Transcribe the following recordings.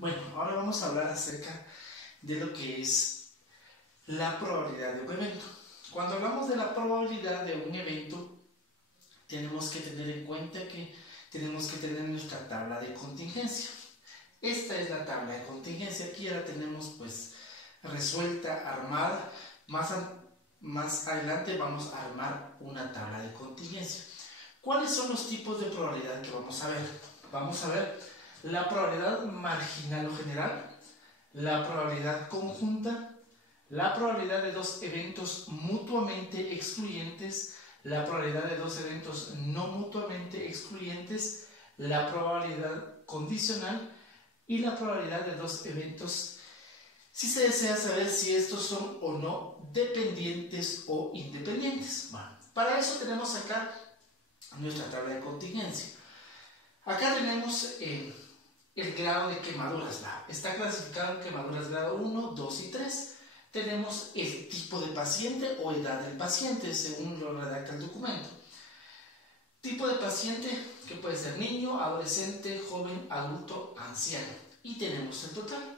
Bueno, ahora vamos a hablar acerca de lo que es la probabilidad de un evento. Cuando hablamos de la probabilidad de un evento, tenemos que tener en cuenta que tenemos que tener nuestra tabla de contingencia. Esta es la tabla de contingencia. Aquí ya la tenemos pues resuelta, armada. Más adelante vamos a armar una tabla de contingencia. ¿Cuáles son los tipos de probabilidad que vamos a ver? Vamos a ver la probabilidad marginal o general, la probabilidad conjunta, la probabilidad de dos eventos mutuamente excluyentes, la probabilidad de dos eventos no mutuamente excluyentes, la probabilidad condicional y la probabilidad de dos eventos si se desea saber si estos son o no dependientes o independientes. Bueno, para eso tenemos acá nuestra tabla de contingencia. Acá tenemos el grado de quemaduras. Está clasificado en quemaduras grado 1, 2 y 3. Tenemos el tipo de paciente o edad del paciente, según lo redacta el documento. Tipo de paciente que puede ser niño, adolescente, joven, adulto, anciano. Y tenemos el total.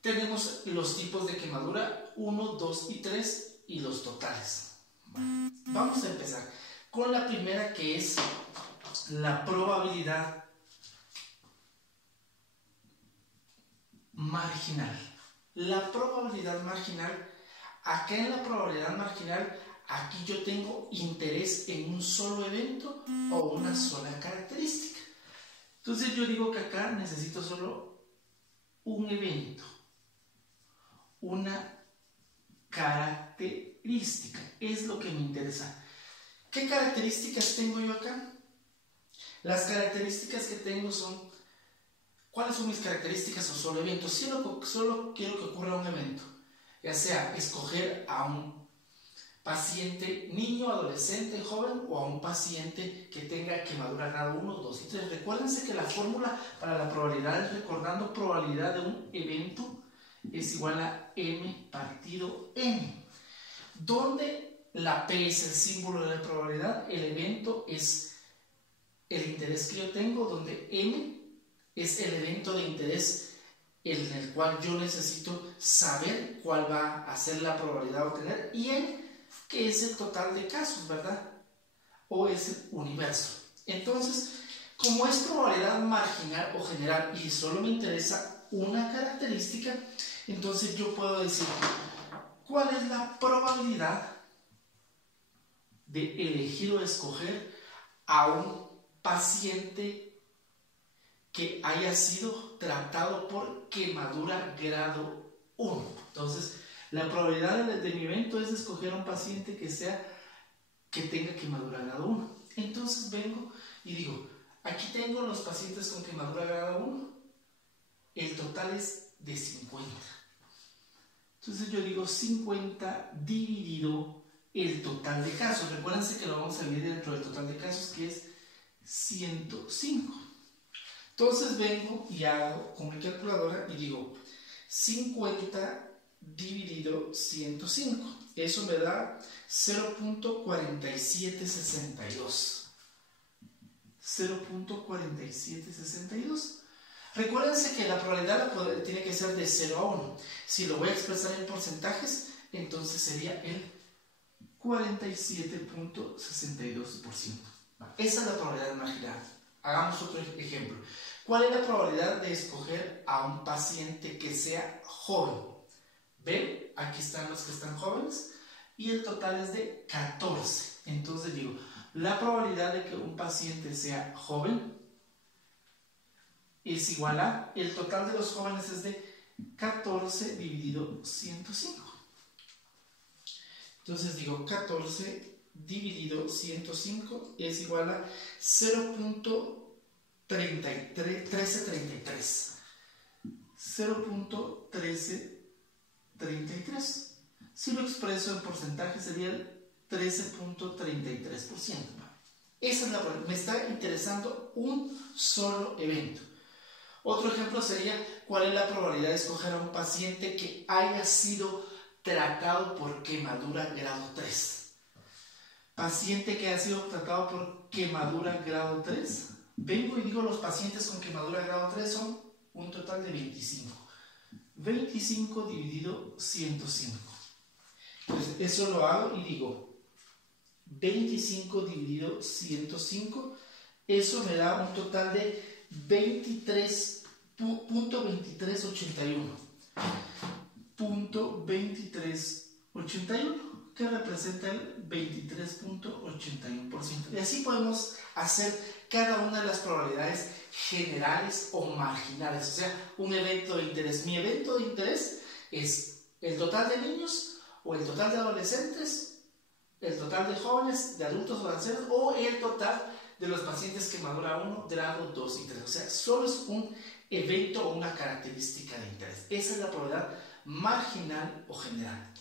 Tenemos los tipos de quemadura 1, 2 y 3 y los totales. Bueno, vamos a empezar con la primera, que es la probabilidad marginal. La probabilidad marginal, acá en la probabilidad marginal, aquí yo tengo interés en un solo evento o una sola característica. Entonces yo digo que acá necesito solo un evento, una característica, es lo que me interesa. ¿Qué características tengo yo acá? Las características que tengo son, ¿cuáles son mis características o solo eventos? Solo quiero que ocurra un evento, ya sea escoger a un paciente niño, adolescente, joven, o a un paciente que tenga quemadura grado 1, 2 y 3. Recuérdense que la fórmula para la probabilidad es, recordando, probabilidad de un evento es igual a m partido n, donde la p es el símbolo de la probabilidad, el evento es el interés que yo tengo, donde m es el evento de interés en el cual yo necesito saber cuál va a ser la probabilidad de obtener, y n, que es el total de casos, ¿verdad? O es el universo. Entonces, como es probabilidad marginal o general y solo me interesa una característica, entonces yo puedo decir cuál es la probabilidad de elegir o escoger a un paciente que haya sido tratado por quemadura grado 1. Entonces, la probabilidad de mi evento es escoger a un paciente que tenga quemadura grado 1. Entonces vengo y digo, aquí tengo los pacientes con quemadura grado 1, el total es de 50. Entonces yo digo 50 dividido el total de casos. Recuérdense que lo vamos a dividir dentro del total de casos, que es 105. Entonces vengo y hago con mi calculadora y digo 50 dividido 105. Eso me da 0.4762. 0.4762. Recuérdense que la probabilidad tiene que ser de 0 a 1. Si lo voy a expresar en porcentajes, entonces sería el 47.62%. Esa es la probabilidad marginal. Hagamos otro ejemplo. ¿Cuál es la probabilidad de escoger a un paciente que sea joven? ¿Ven? Aquí están los que están jóvenes y el total es de 14. Entonces digo, la probabilidad de que un paciente sea joven es igual a, el total de los jóvenes es de 14 dividido 105. Entonces digo 14 dividido 105 es igual a 0.1333. 0.1333. Si lo expreso en porcentaje sería el 13.33%. Esa es la probabilidad. Me está interesando un solo evento. Otro ejemplo sería, ¿cuál es la probabilidad de escoger a un paciente que haya sido tratado por quemadura grado 3? Paciente que haya sido tratado por quemadura grado 3. Vengo y digo, los pacientes con quemadura grado 3 son un total de 25. 25 dividido 105. Entonces eso lo hago y digo 25 dividido 105. Eso me da un total de 23.2381. .2381, que representa el 23.81%. Y así podemos hacer cada una de las probabilidades generales o marginales, o sea, un evento de interés. Mi evento de interés es el total de niños o el total de adolescentes, el total de jóvenes, de adultos o de ancianos, o el total de los pacientes quemadura 1, grado 2 y 3. O sea, solo es un evento o una característica de interés. Esa es la probabilidad marginal o general.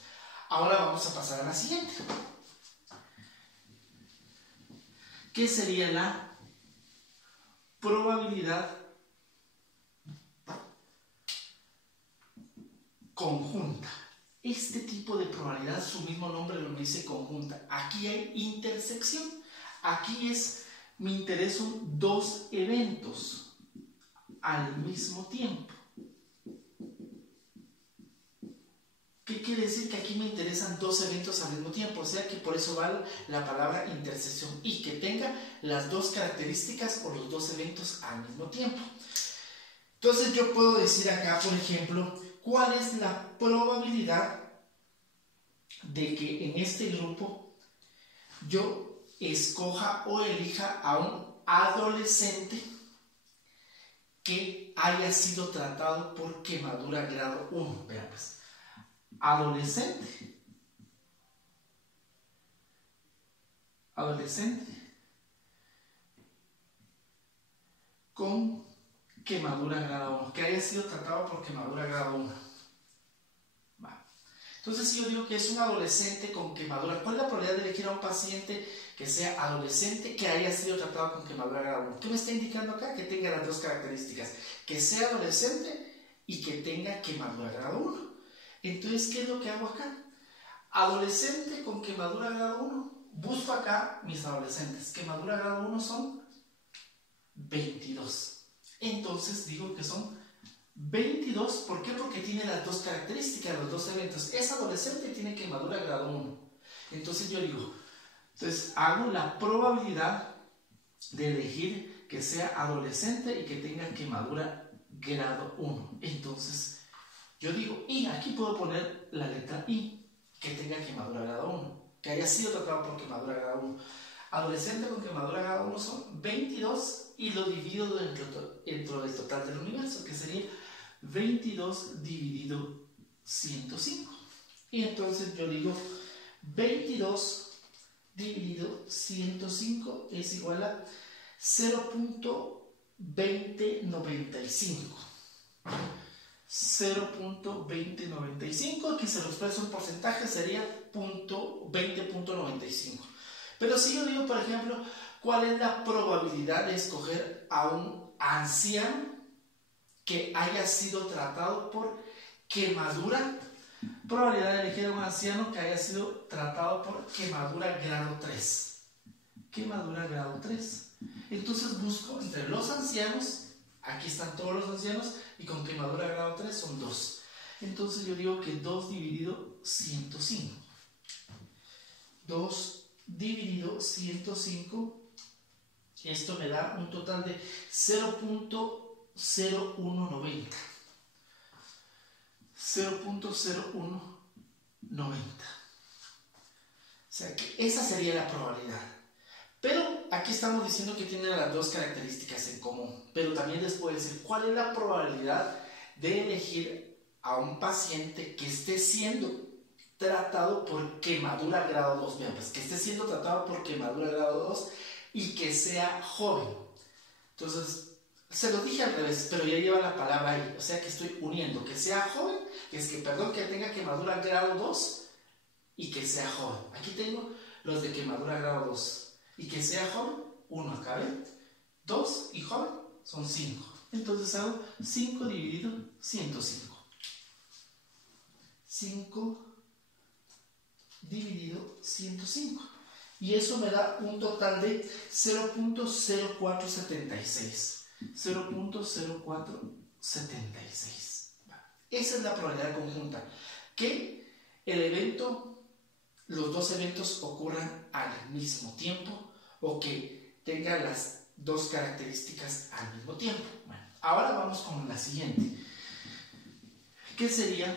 Ahora vamos a pasar a la siguiente. ¿Qué sería la probabilidad conjunta? Este tipo de probabilidad, su mismo nombre lo dice, conjunta. Aquí hay intersección. Aquí mi interés son dos eventos al mismo tiempo. ¿Qué quiere decir? Que aquí me interesan dos eventos al mismo tiempo, o sea que por eso va la palabra intersección y que tenga las dos características o los dos eventos al mismo tiempo. Entonces yo puedo decir acá, por ejemplo, cuál es la probabilidad de que en este grupo yo escoja o elija a un adolescente que haya sido tratado por quemadura grado 1. Vean pues. Adolescente con quemadura grado 1, que haya sido tratado por quemadura grado 1. Entonces, si yo digo que es un adolescente con quemadura, ¿cuál es la probabilidad de elegir a un paciente que sea adolescente que haya sido tratado con quemadura grado 1? ¿Qué me está indicando acá? Que tenga las dos características, que sea adolescente y que tenga quemadura grado 1. Entonces, ¿qué es lo que hago acá? Adolescente con quemadura grado 1. Busco acá mis adolescentes. Quemadura grado 1 son 22. Entonces digo que son 22. ¿Por qué? Porque tiene las dos características, los dos eventos. Es adolescente y tiene quemadura grado 1. Entonces yo digo, entonces hago la probabilidad de elegir que sea adolescente y que tenga quemadura grado 1. Entonces yo digo, y aquí puedo poner la letra I, que tenga quemadura grado 1, que haya sido tratado por quemadura grado 1. Adolescente con quemadura grado 1 son 22 y lo divido dentro del total del universo, que sería 22 dividido 105. Y entonces yo digo, 22 dividido 105 es igual a 0.2095. 0.2095, que se lo expreso en porcentaje sería 20.95. Pero si yo digo, por ejemplo, ¿cuál es la probabilidad de escoger a un anciano que haya sido tratado por quemadura? Probabilidad de elegir a un anciano que haya sido tratado por quemadura grado 3. Quemadura grado 3. Entonces busco entre los ancianos. Aquí están todos los ancianos y con quemadura grado 3 son 2. Entonces yo digo que 2 dividido 105. 2 dividido 105. Esto me da un total de 0.0190. 0.0190. O sea que esa sería la probabilidad. Pero aquí estamos diciendo que tiene las dos características en común. Pero también les puedo decir cuál es la probabilidad de elegir a un paciente que esté siendo tratado por quemadura grado 2. Vean, pues que esté siendo tratado por quemadura grado 2 y que sea joven. Entonces, se lo dije al revés, pero ya lleva la palabra ahí. O sea que estoy uniendo que sea joven, que tenga quemadura grado 2 y que sea joven. Aquí tengo los de quemadura grado 2. Y que sea joven, 1 acá, ¿ven? 2 y joven son 5. Entonces hago 5 dividido 105. 5 dividido 105. Y eso me da un total de 0.0476. 0.0476. 76. Esa es la probabilidad conjunta, que los dos eventos ocurran al mismo tiempo o que tengan las dos características al mismo tiempo. Bueno, ahora vamos con la siguiente, que sería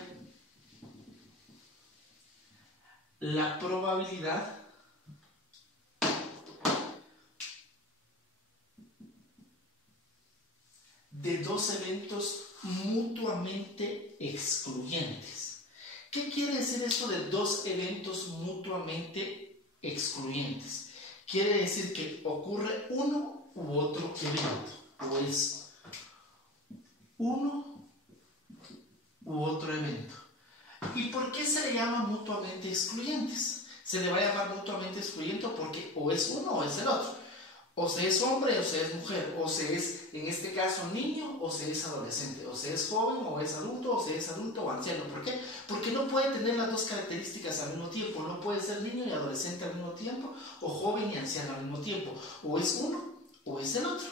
la probabilidad de dos eventos mutuamente excluyentes. ¿Qué quiere decir esto de dos eventos mutuamente excluyentes? Quiere decir que ocurre uno u otro evento, o es uno u otro evento. ¿Y por qué se le llama mutuamente excluyentes? Se le va a llamar mutuamente excluyente porque o es uno o es el otro. O se es hombre o se es mujer, o se es, en este caso, niño o se es adolescente, o se es joven o es adulto, o se es adulto o anciano. ¿Por qué? Porque no puede tener las dos características al mismo tiempo. No puede ser niño y adolescente al mismo tiempo, o joven y anciano al mismo tiempo. O es uno o es el otro.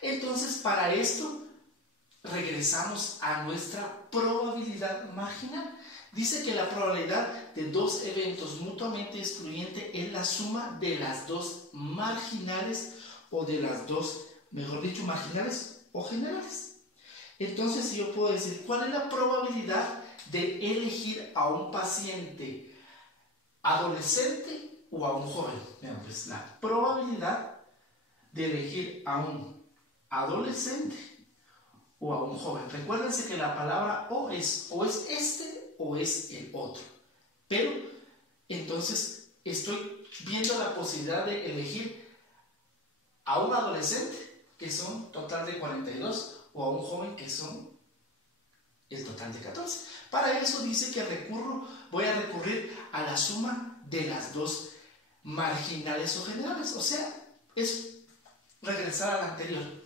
Entonces, para esto, regresamos a nuestra probabilidad marginal. Dice que la probabilidad de dos eventos mutuamente excluyentes es la suma de las dos marginales o de las dos, mejor dicho, marginales o generales. Entonces, si yo puedo decir, ¿cuál es la probabilidad de elegir a un paciente adolescente o a un joven? Bueno, pues la probabilidad de elegir a un adolescente o a un joven. Recuérdense que la palabra o es este o es el otro. Pero, entonces, estoy viendo la posibilidad de elegir a un adolescente, que son total de 42, o a un joven, que son el total de 14. Para eso dice que voy a recurrir a la suma de las dos marginales o generales. O sea, es regresar al anterior.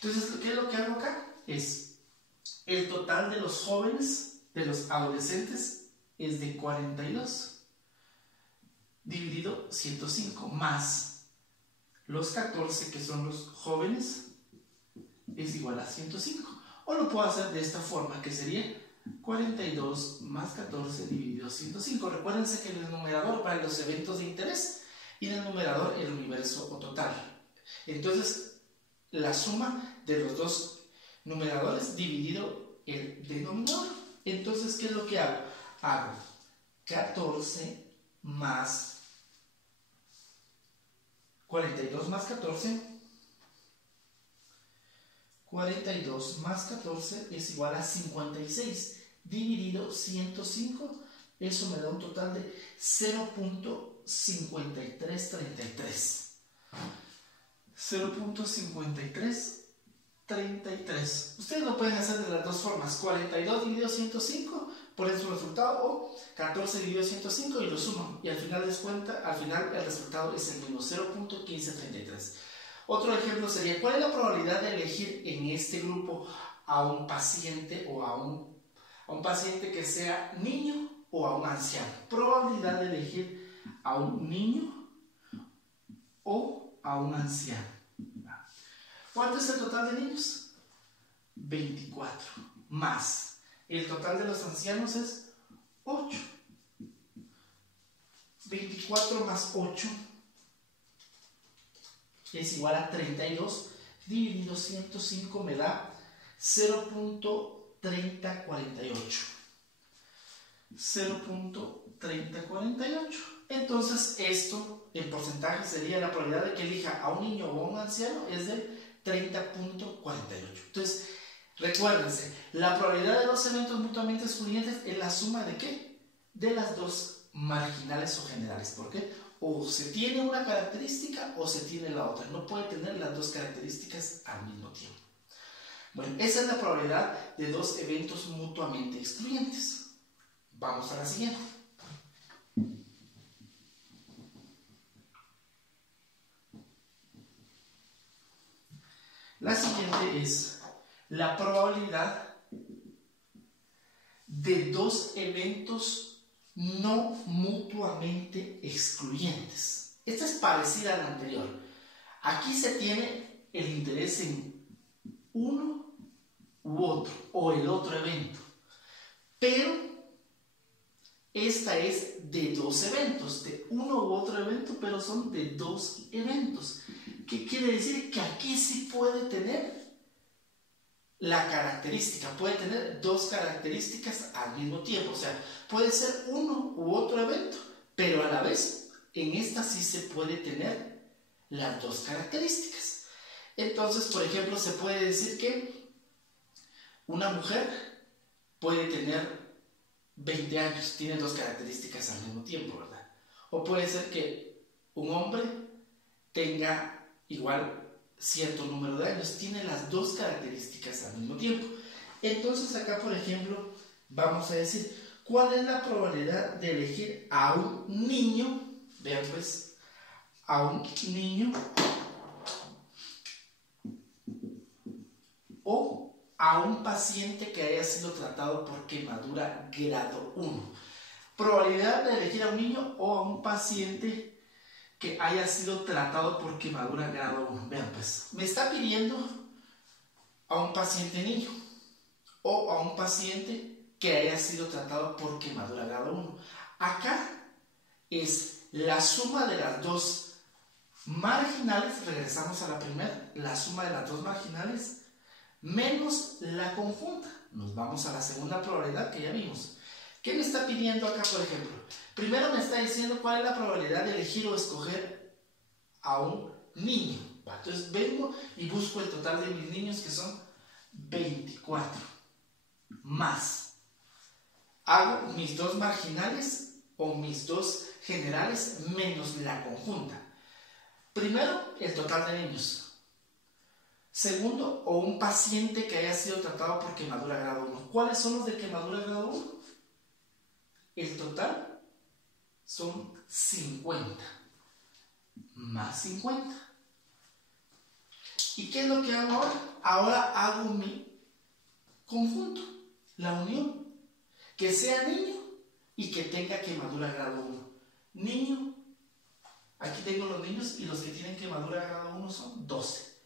Entonces, ¿qué es lo que hago acá? Es el total de los jóvenes, de los adolescentes, es de 42 dividido 105 más los 14, que son los jóvenes, es igual a 105. O lo puedo hacer de esta forma, que sería 42 más 14 dividido 105. Recuérdense que en el numerador va los eventos de interés y en el numerador el universo o total. Entonces, la suma de los dos numeradores dividido el denominador. Entonces, ¿qué es lo que hago? Hago 14 más 42 más 14. 42 más 14 es igual a 56 dividido 105. Eso me da un total de 0.5333. 0.5333. Ustedes lo pueden hacer de las dos formas: 42 dividido 105, ponen su resultado, o 14 dividido 105 y lo suman, y al final el resultado es el mismo, 0.1533. Otro ejemplo sería, ¿cuál es la probabilidad de elegir en este grupo a un paciente o a un paciente que sea niño o a un anciano? Probabilidad de elegir a un niño o a un anciano. ¿Cuánto es el total de niños? 24. Más el total de los ancianos es 8. 24 más 8 es igual a 32 dividido 105, me da 0.3048. 0.3048. Entonces, esto en porcentaje sería la probabilidad de que elija a un niño o a un anciano es del 30.48. Entonces, recuérdense, la probabilidad de dos eventos mutuamente excluyentes es la suma de ¿qué? De las dos marginales o generales. ¿Por qué? O se tiene una característica o se tiene la otra. No puede tener las dos características al mismo tiempo. Bueno, esa es la probabilidad de dos eventos mutuamente excluyentes. Vamos a la siguiente. La siguiente es la probabilidad de dos eventos no mutuamente excluyentes. Esta es parecida a la anterior. Aquí se tiene el interés en uno u otro, o el otro evento. Pero esta es de dos eventos, de uno u otro evento, pero son de dos eventos. ¿Qué quiere decir? Que aquí sí puede tener la característica, puede tener dos características al mismo tiempo. O sea, puede ser uno u otro evento, pero a la vez en esta sí se puede tener las dos características. Entonces, por ejemplo, se puede decir que una mujer puede tener 20 años, tiene dos características al mismo tiempo, ¿verdad? O puede ser que un hombre tenga igual cierto número de años, tiene las dos características al mismo tiempo. Entonces acá, por ejemplo, vamos a decir, ¿cuál es la probabilidad de elegir a un niño? Vean pues, a un niño o a un paciente que haya sido tratado por quemadura grado 1. Probabilidad de elegir a un niño o a un paciente que haya sido tratado por quemadura grado 1. Vean pues, me está pidiendo a un paciente niño o a un paciente que haya sido tratado por quemadura grado 1. Acá es la suma de las dos marginales, regresamos a la primera, la suma de las dos marginales menos la conjunta. Nos vamos a la segunda probabilidad que ya vimos. ¿Qué me está pidiendo acá, por ejemplo? Primero me está diciendo cuál es la probabilidad de elegir o escoger a un niño. Entonces vengo y busco el total de mis niños, que son 24. Más. Hago mis dos marginales o mis dos generales menos la conjunta. Primero, el total de niños. Segundo, o un paciente que haya sido tratado por quemadura grado 1. ¿Cuáles son los de quemadura grado 1? El total son 50 más 50. ¿Y qué es lo que hago ahora? Ahora hago mi conjunto, la unión, que sea niño y que tenga quemadura grado 1. Niño, aquí tengo los niños y los que tienen quemadura grado 1 son 12.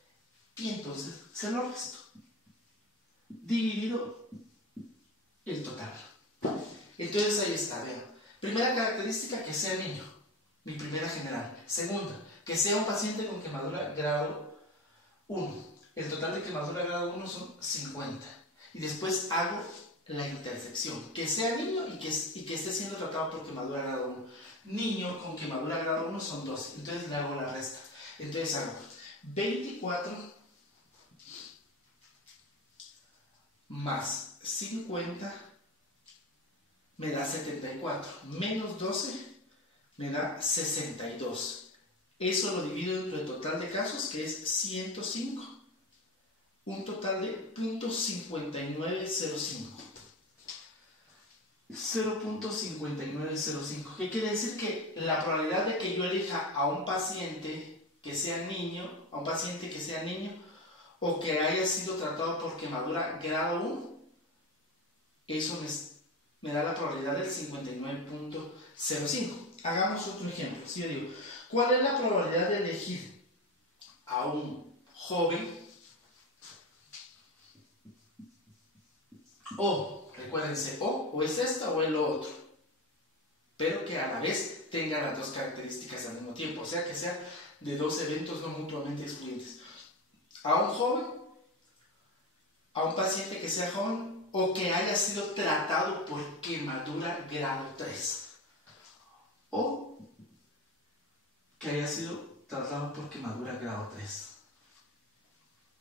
Y entonces se lo resto, dividido el total. Entonces ahí está, vean. Primera característica, que sea niño, mi primera general. Segunda, que sea un paciente con quemadura grado 1. El total de quemadura grado 1 son 50. Y después hago la intersección, que sea niño y que esté siendo tratado por quemadura grado 1. Niño con quemadura grado 1 son 12. Entonces le hago la resta. Entonces hago 24 más 50 me da 74, menos 12 me da 62. Eso lo divido entre el total de casos, que es 105, un total de 0.5905. 0.5905. ¿Qué quiere decir? Que la probabilidad de que yo elija a un paciente que sea niño, o que haya sido tratado por quemadura grado 1, eso me da la probabilidad del 59.05. Hagamos otro ejemplo. Si yo digo, ¿cuál es la probabilidad de elegir a un joven o, recuérdense, o es esta o es lo otro, pero que a la vez tenga las dos características al mismo tiempo, o sea, que sea de dos eventos no mutuamente excluyentes? A un joven, a un paciente que sea joven o que haya sido tratado por quemadura grado 3, o que haya sido tratado por quemadura grado 3.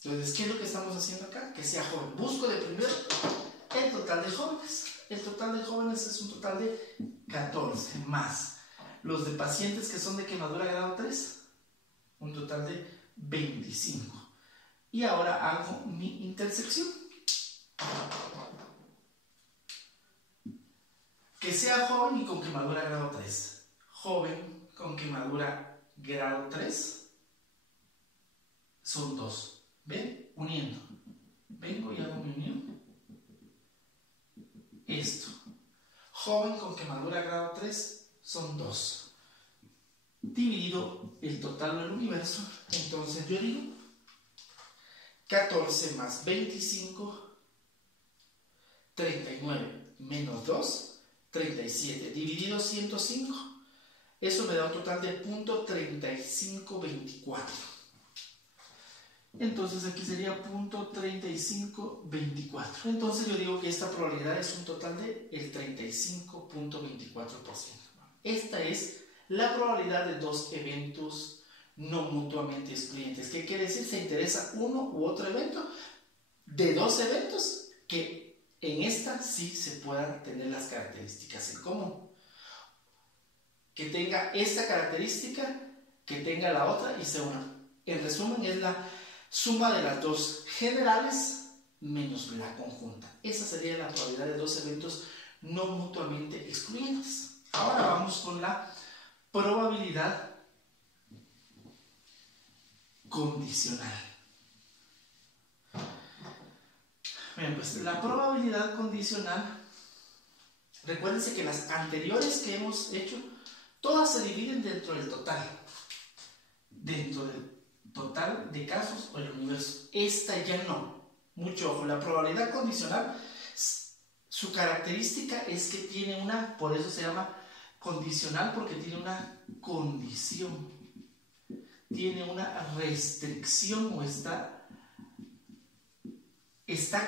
Entonces, ¿qué es lo que estamos haciendo acá? Que sea joven. Busco de primero el total de jóvenes. El total de jóvenes es un total de 14, más los de pacientes que son de quemadura grado 3, un total de 25. Y ahora hago mi intersección. Que sea joven y con quemadura grado 3. Joven con quemadura grado 3 son 2. ¿Ven? Uniendo. Vengo y hago mi unión. Esto. Joven con quemadura grado 3 son 2. Dividido el total del universo. Entonces yo digo 14 más 25 39 menos 2, 37, dividido 105. Eso me da un total de 0.3524. Entonces aquí sería 0.3524. Entonces yo digo que esta probabilidad es un total de el 35.24%. Esta es la probabilidad de dos eventos no mutuamente excluyentes. ¿Qué quiere decir? Se interesa uno u otro evento de dos eventos que en esta sí se puedan tener las características en común. Que tenga esta característica, que tenga la otra y se unan. En resumen, es la suma de las dos generales menos la conjunta. Esa sería la probabilidad de dos eventos no mutuamente excluyentes. Ahora vamos con la probabilidad condicional. Bien, pues la probabilidad condicional, recuérdense que las anteriores que hemos hecho, todas se dividen dentro del total. Dentro del total de casos o el universo. Esta ya no. Mucho ojo, la probabilidad condicional, su característica es que tiene una, por eso se llama condicional, porque tiene una condición, tiene una restricción o está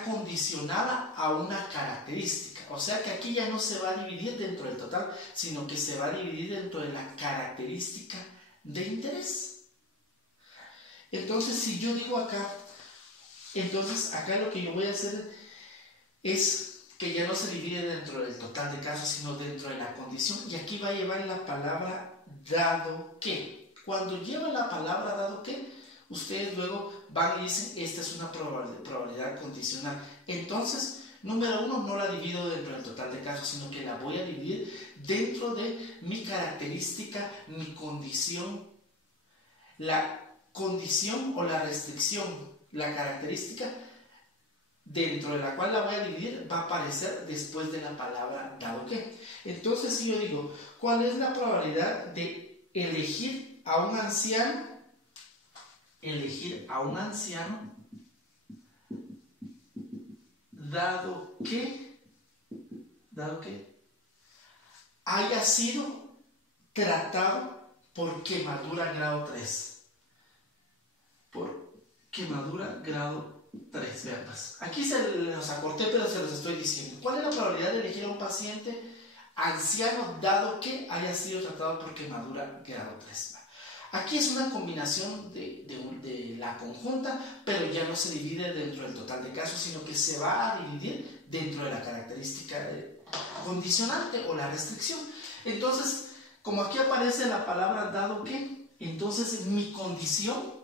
condicionada a una característica. O sea que aquí ya no se va a dividir dentro del total, sino que se va a dividir dentro de la característica de interés. Entonces, si yo digo acá, entonces acá lo que yo voy a hacer es que ya no se divide dentro del total de casos, sino dentro de la condición. Y aquí va a llevar la palabra dado que. Cuando lleva la palabra dado que, ustedes luego van y dicen, esta es una probabilidad condicional. Entonces, número uno, no la divido dentro del total de casos, sino que la voy a dividir dentro de mi característica, mi condición. La condición o la restricción, la característica dentro de la cual la voy a dividir va a aparecer después de la palabra dado que. Entonces, si yo digo, ¿cuál es la probabilidad de elegir a un anciano? Elegir a un anciano dado que haya sido tratado por quemadura grado 3. Por quemadura grado 3. Vean, pues, aquí se los acorté, pero se los estoy diciendo. ¿Cuál es la probabilidad de elegir a un paciente anciano dado que haya sido tratado por quemadura grado 3? Aquí es una combinación de la conjunta, pero ya no se divide dentro del total de casos, sino que se va a dividir dentro de la característica condicionante o la restricción. Entonces, como aquí aparece la palabra dado que, entonces mi condición,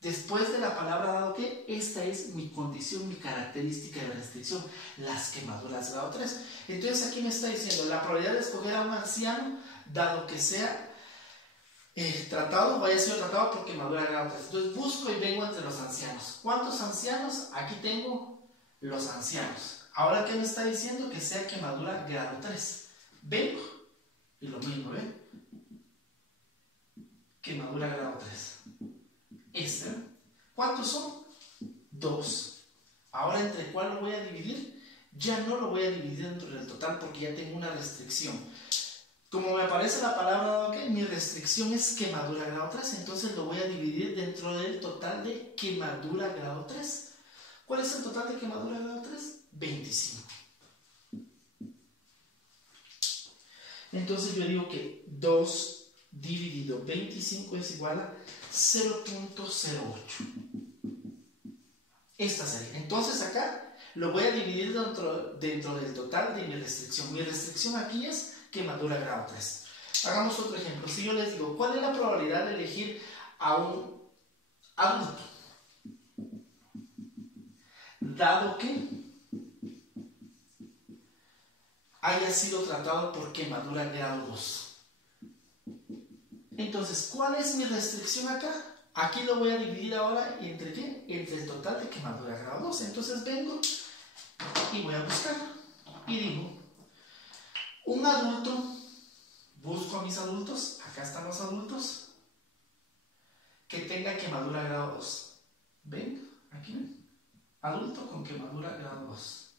después de la palabra dado que, esta es mi condición, mi característica de restricción, las quemaduras grado 3. Entonces aquí me está diciendo la probabilidad de escoger a un anciano dado que sea tratado o haya sido tratado por quemadura grado 3. Entonces busco y vengo entre los ancianos. ¿Cuántos ancianos? Aquí tengo los ancianos. Ahora, ¿qué me está diciendo? Que sea quemadura grado 3. Vengo y lo mismo, ¿ven? Quemadura grado 3. Este. ¿Cuántos son? 2. Ahora, ¿entre cuál lo voy a dividir? Ya no lo voy a dividir dentro del total porque ya tengo una restricción. Como me aparece la palabra dado que, mi restricción es quemadura grado 3, entonces lo voy a dividir dentro del total de quemadura grado 3. ¿Cuál es el total de quemadura grado 3? 25. Entonces yo digo que 2 dividido 25 es igual a 0.08. Esta sería. Entonces acá lo voy a dividir dentro del total de mi restricción. Mi restricción aquí es quemadura grado 3. Hagamos otro ejemplo. Si yo les digo, ¿cuál es la probabilidad de elegir a un adulto dado que haya sido tratado por quemadura grado 2? Entonces, ¿cuál es mi restricción acá? Aquí lo voy a dividir ahora entre ¿qué? Entre el total de quemadura grado 2. Entonces vengo y voy a buscar y digo, un adulto, busco a mis adultos, acá están los adultos, que tenga quemadura grado 2. ¿Ven? Aquí ven. Adulto con quemadura grado 2.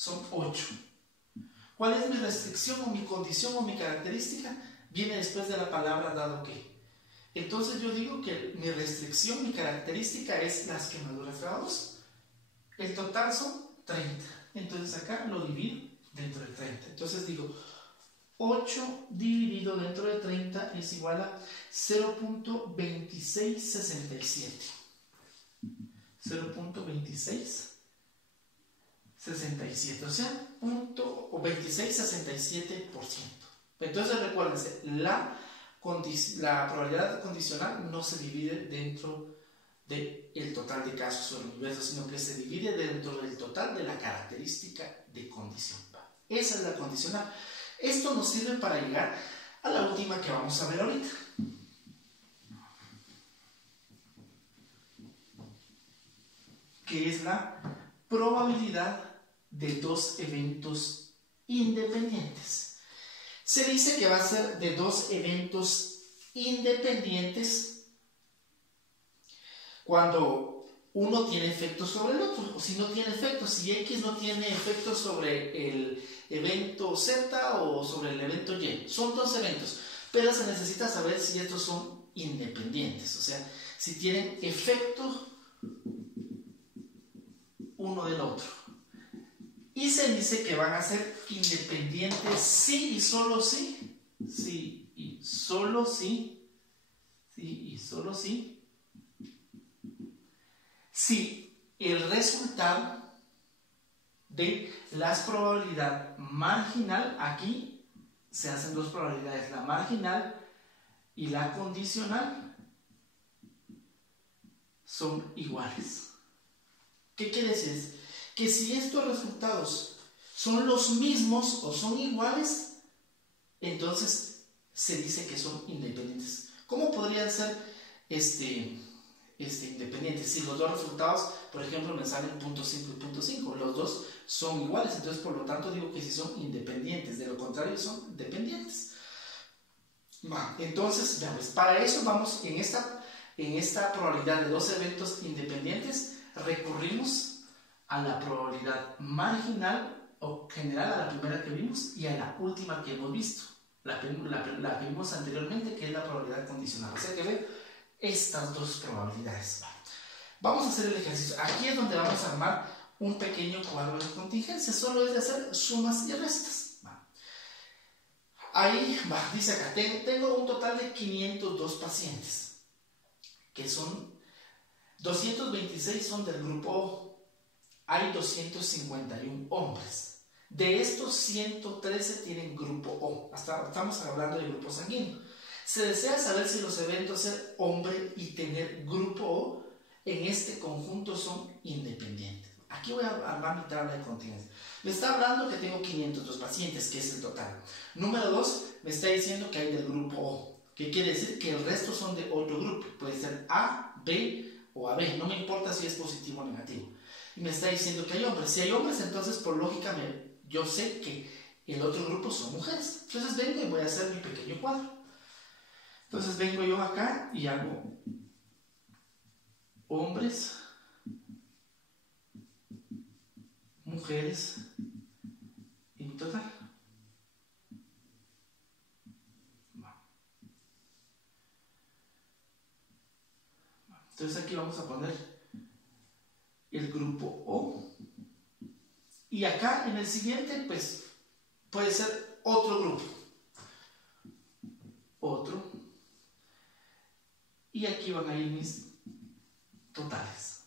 son 8. ¿Cuál es mi restricción o mi condición o mi característica? Viene después de la palabra dado que. Entonces yo digo que mi restricción, mi característica es las quemaduras grados. El total son 30. Entonces acá lo divido dentro de 30. Entonces digo 8 dividido dentro de 30 es igual a 0.2667. 0.2667, o sea, 2667%. Entonces recuérdense, la probabilidad condicional no se divide dentro del total de casos o el universo, sino que se divide dentro del total de la característica de condición. Esa es la condicional. Esto nos sirve para llegar a la última que vamos a ver ahorita. Que es la probabilidad de dos eventos independientes. Se dice que va a ser de dos eventos independientes cuando uno tiene efecto sobre el otro, o si no tiene efecto, si X no tiene efecto sobre el evento Z o sobre el evento Y. Son dos eventos, pero se necesita saber si estos son independientes, o sea, si tienen efecto uno del otro. Y se dice que van a ser independientes sí y solo sí, sí y solo sí, sí y solo sí, si el resultado de las probabilidades marginal, aquí se hacen dos probabilidades, la marginal y la condicional, son iguales. ¿Qué quiere decir? Que si estos resultados son los mismos o son iguales, entonces se dice que son independientes. ¿Cómo podrían ser independientes? Si los dos resultados, por ejemplo, me salen 0.5 y 0.5, los dos son iguales, entonces por lo tanto digo que si son independientes, de lo contrario son dependientes. Entonces, para eso vamos en esta probabilidad de dos eventos independientes, recurrimos a la probabilidad marginal o general, a la primera que vimos, y a la última que hemos visto, la que vimos anteriormente, que es la probabilidad condicional. O sea que ven estas dos probabilidades. Vamos a hacer el ejercicio. Aquí es donde vamos a armar un pequeño cuadro de contingencia. Solo es de hacer sumas y restas. Ahí dice acá, tengo un total de 502 pacientes, que son 226 son del grupo O. Hay 251 hombres. De estos, 113 tienen grupo O. Estamos hablando de grupo sanguíneo. Se desea saber si los eventos ser hombre y tener grupo O en este conjunto son independientes. Aquí voy a armar mi tabla de contingencia. Me está hablando que tengo 502 pacientes, que es el total. Número 2, me está diciendo que hay del grupo O. ¿Qué quiere decir? Que el resto son de otro grupo. Puede ser A, B o AB. No me importa si es positivo o negativo. Y me está diciendo que hay hombres. Si hay hombres, entonces por lógica yo sé que el otro grupo son mujeres. Entonces vengo y voy a hacer mi pequeño cuadro. Entonces vengo yo acá y hago hombres, mujeres en total. Entonces aquí vamos a poner el grupo O. Y acá en el siguiente, pues, puede ser otro grupo. Otro. Y aquí van a ir mis totales.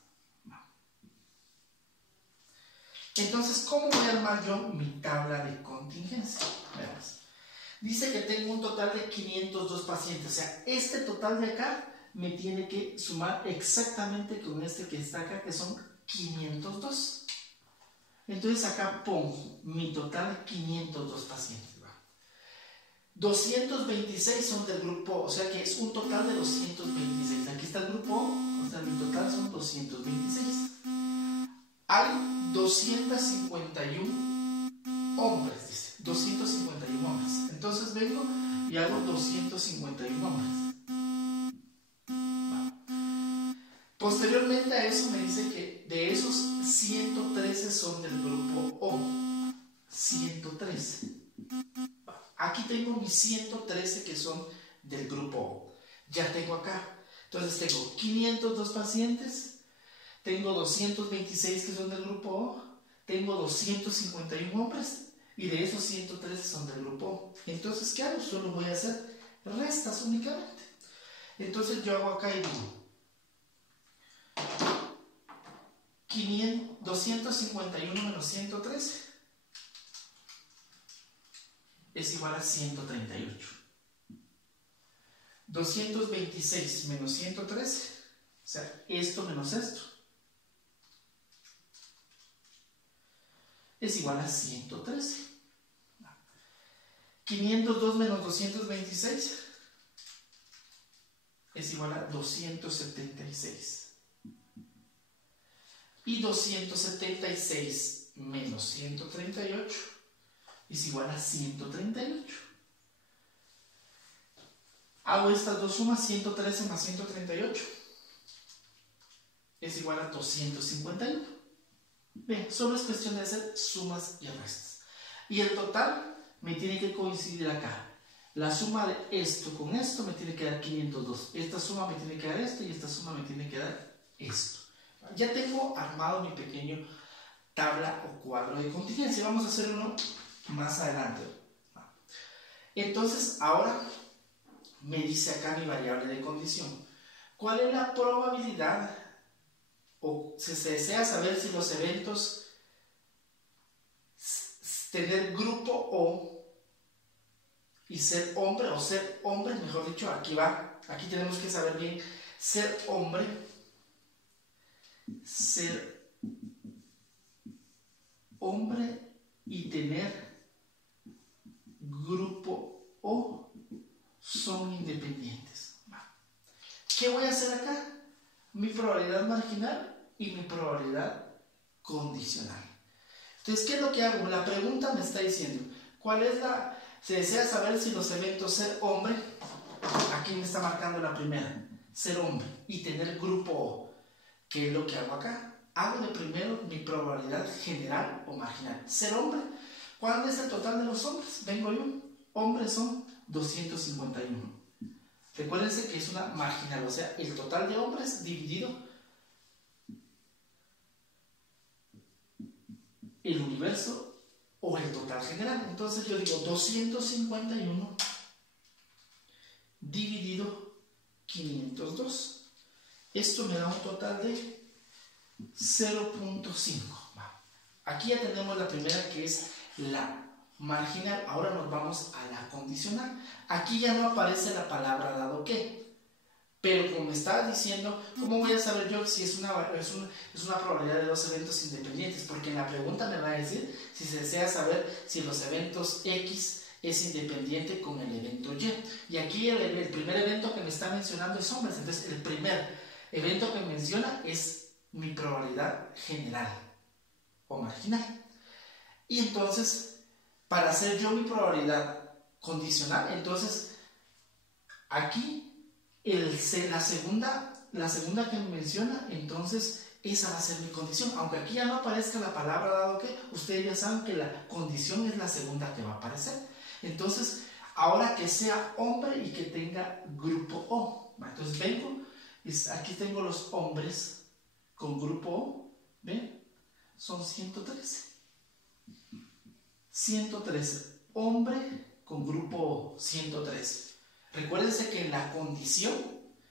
Entonces, ¿cómo voy a armar yo mi tabla de contingencia? Veamos. Dice que tengo un total de 502 pacientes. O sea, este total de acá me tiene que sumar exactamente con este que está acá, que son 502. Entonces acá pongo mi total de 502 pacientes. 226 son del grupo O, o sea que es un total de 226. Aquí está el grupo O, o sea, mi total son 226. Hay 251 hombres, dice. 251 hombres. Entonces vengo y hago 251 hombres. Posteriormente a eso me dice que de esos 113 son del grupo O. 113. Aquí tengo mis 113 que son del grupo O. Ya tengo acá. Entonces tengo 502 pacientes, tengo 226 que son del grupo O, tengo 251 hombres y de esos 113 son del grupo O. Entonces, ¿qué hago? Solo voy a hacer restas únicamente. Entonces yo hago acá y digo 251 menos 113 es igual a 138. 226 menos 113, o sea, esto menos esto, es igual a 113. 502 menos 226 es igual a 276. Y 276 menos 138 es igual a 138. Hago estas dos sumas, 113 más 138 es igual a 251. Bien, solo es cuestión de hacer sumas y restas. Y el total me tiene que coincidir acá. La suma de esto con esto me tiene que dar 502. Esta suma me tiene que dar esto y esta suma me tiene que dar esto. Ya tengo armado mi pequeño tabla o cuadro de contingencia. Vamos a hacer uno más adelante. Entonces, ahora me dice acá mi variable de condición. ¿Cuál es la probabilidad, o si se desea saber si los eventos tener grupo O y ser hombre, o ser hombre, mejor dicho, aquí va, aquí tenemos que saber bien, ser hombre, y tener grupo O son independientes. ¿Qué voy a hacer acá? Mi probabilidad marginal y mi probabilidad condicional. Entonces, ¿qué es lo que hago? La pregunta me está diciendo, ¿cuál es la... Se desea saber si los eventos ser hombre, aquí me está marcando la primera, ser hombre y tener grupo O. ¿Qué es lo que hago acá? Hago de primero mi probabilidad general o marginal. Ser hombre, ¿cuál es el total de los hombres? Vengo yo, hombres son 251. Recuérdense que es una marginal, o sea, el total de hombres dividido el universo o el total general. Entonces yo digo 251 dividido 502. Esto me da un total de 0.5. Aquí ya tenemos la primera, que es la marginal. Ahora nos vamos a la condicional. Aquí ya no aparece la palabra dado que, pero como me estaba diciendo, ¿cómo voy a saber yo si es una probabilidad de dos eventos independientes? Porque en la pregunta me va a decir si se desea saber si los eventos X es independiente con el evento Y. Y aquí el primer evento que me está mencionando es hombres. Entonces el primer evento que menciona es mi probabilidad general o marginal. Y entonces, para hacer yo mi probabilidad condicional, entonces aquí la segunda que me menciona, entonces esa va a ser mi condición. Aunque aquí ya no aparezca la palabra dado que, ustedes ya saben que la condición es la segunda que va a aparecer. Entonces, ahora que sea hombre y que tenga grupo O. Entonces vengo, aquí tengo los hombres con grupo O, ¿ven? Son 113. 113, hombre con grupo O, 113. Recuérdense que la condición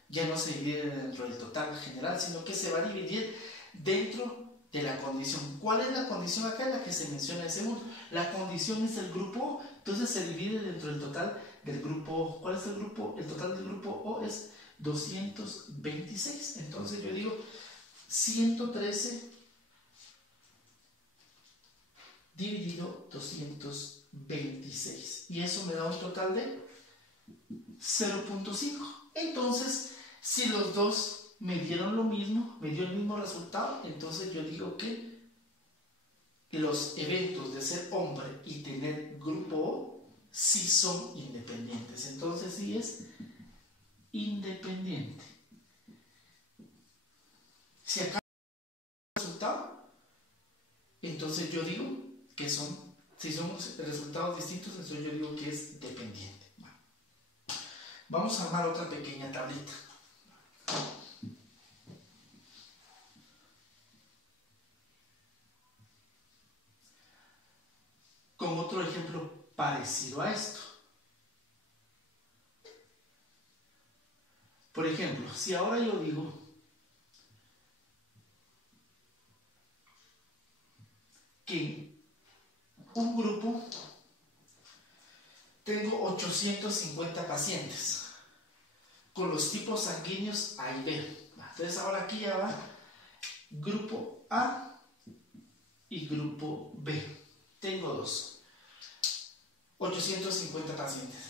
ya no se divide dentro del total general, sino que se va a dividir dentro de la condición. ¿Cuál es la condición acá? La que se menciona en segundo. La condición es el grupo O, entonces se divide dentro del total del grupo O. ¿Cuál es el grupo? El total del grupo O es 226. Entonces yo digo 113 dividido 226. Y eso me da un total de 0.5. Entonces, si los dos me dieron lo mismo, me dio el mismo resultado, entonces yo digo que los eventos de ser hombre y tener grupo O sí son independientes. Entonces sí es independiente. Si acá el resultado, entonces yo digo que son, si son resultados distintos, entonces yo digo que es dependiente. Bueno, vamos a armar otra pequeña tablita. Con otro ejemplo parecido a esto. Por ejemplo, si ahora yo digo que un grupo tengo 850 pacientes con los tipos sanguíneos A y B. Entonces ahora aquí ya va grupo A y grupo B. Tengo dos. 850 pacientes.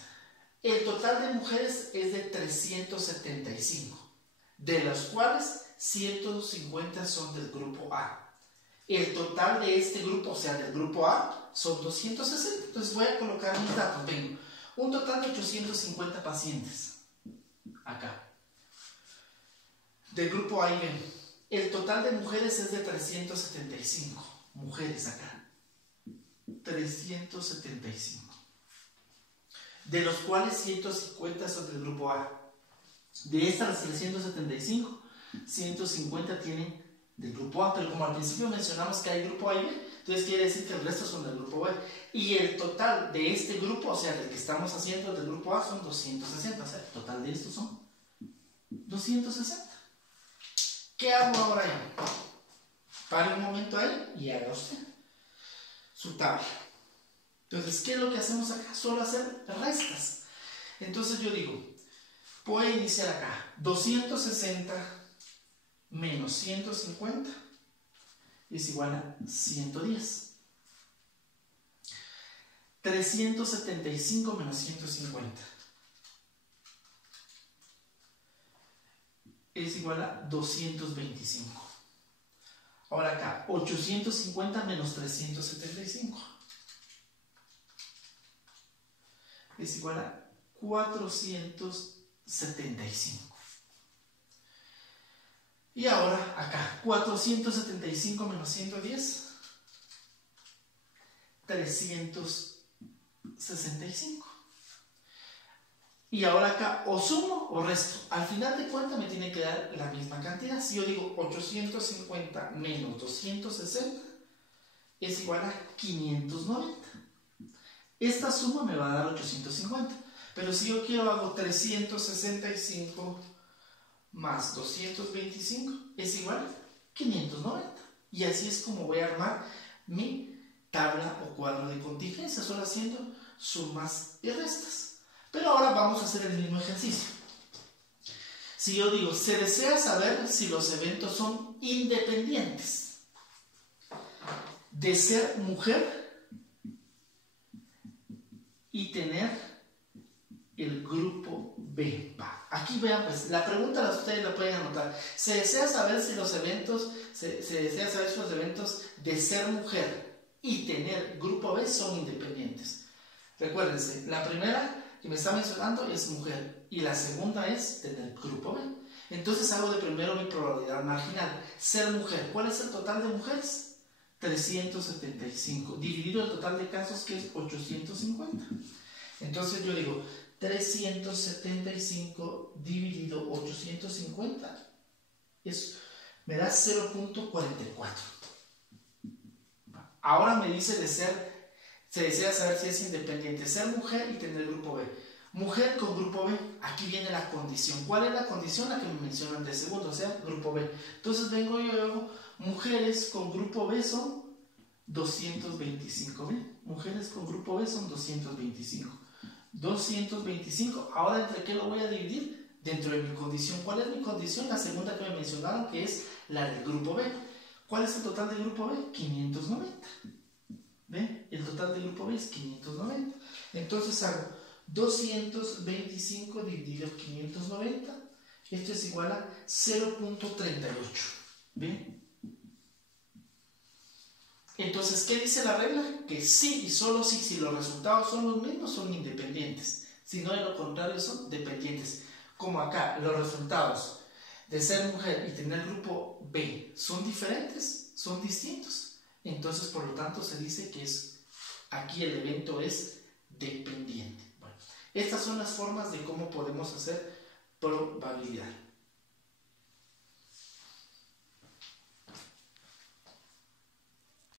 El total de mujeres es de 375, de las cuales 150 son del grupo A. El total de este grupo, o sea, del grupo A, son 260. Entonces voy a colocar mis datos. Tengo un total de 850 pacientes. Acá. Del grupo A y B. El total de mujeres es de 375. Mujeres acá. 375. De los cuales 150 son del grupo A. De estas 375, 150 tienen del grupo A, pero como al principio mencionamos que hay grupo A y B, entonces quiere decir que el resto son del grupo B. Y el total de este grupo, o sea, del que estamos haciendo del grupo A, son 260. O sea, el total de estos son 260. ¿Qué hago ahora yo? Pare un momento ahí y haga usted su tabla. Entonces, ¿qué es lo que hacemos acá? Solo hacer restas. Entonces yo digo, voy a iniciar acá. 260 menos 150 es igual a 110. 375 menos 150 es igual a 225. Ahora acá, 850 menos 375 es igual a 475. Y ahora acá, 475 menos 110, 365. Y ahora acá, o sumo o resto. Al final de cuentas me tiene que dar la misma cantidad. Si yo digo 850 menos 260 es igual a 590. Esta suma me va a dar 850. Pero si yo quiero hago 365 más 225 es igual a 590. Y así es como voy a armar mi tabla o cuadro de contingencia, solo haciendo sumas y restas. Pero ahora vamos a hacer el mismo ejercicio. Si yo digo, se desea saber si los eventos son independientes de ser mujer y tener el grupo B. Aquí vean, pues, la pregunta ustedes la pueden anotar. Se desea saber si los eventos, de ser mujer y tener grupo B son independientes. Recuérdense, la primera que me está mencionando es mujer y la segunda es tener grupo B. Entonces hago de primero mi probabilidad marginal. Ser mujer, ¿cuál es el total de mujeres? 375, dividido el total de casos, que es 850. Entonces yo digo 375 dividido 850 me da 0.44. Ahora me dice se desea saber si es independiente, ser mujer y tener grupo B. Mujer con grupo B, aquí viene la condición. ¿Cuál es la condición? La que me mencionan de segundo, o sea, grupo B. Entonces vengo yo y hago, mujeres con grupo B son 225. ¿Ven? Mujeres con grupo B son 225. 225, ahora ¿entre qué lo voy a dividir? Dentro de mi condición. ¿Cuál es mi condición? La segunda que me mencionaron, que es la del grupo B. ¿Cuál es el total del grupo B? 590. ¿Ven? El total del grupo B es 590. Entonces hago 225 dividido 590. Esto es igual a 0.38. ¿Ven? Entonces, ¿qué dice la regla? Que sí y solo sí, si los resultados son los mismos, son independientes. Si no, de lo contrario, son dependientes. Como acá, los resultados de ser mujer y tener el grupo B son diferentes, son distintos. Entonces, por lo tanto, se dice que aquí el evento es dependiente. Bueno, estas son las formas de cómo podemos hacer probabilidad.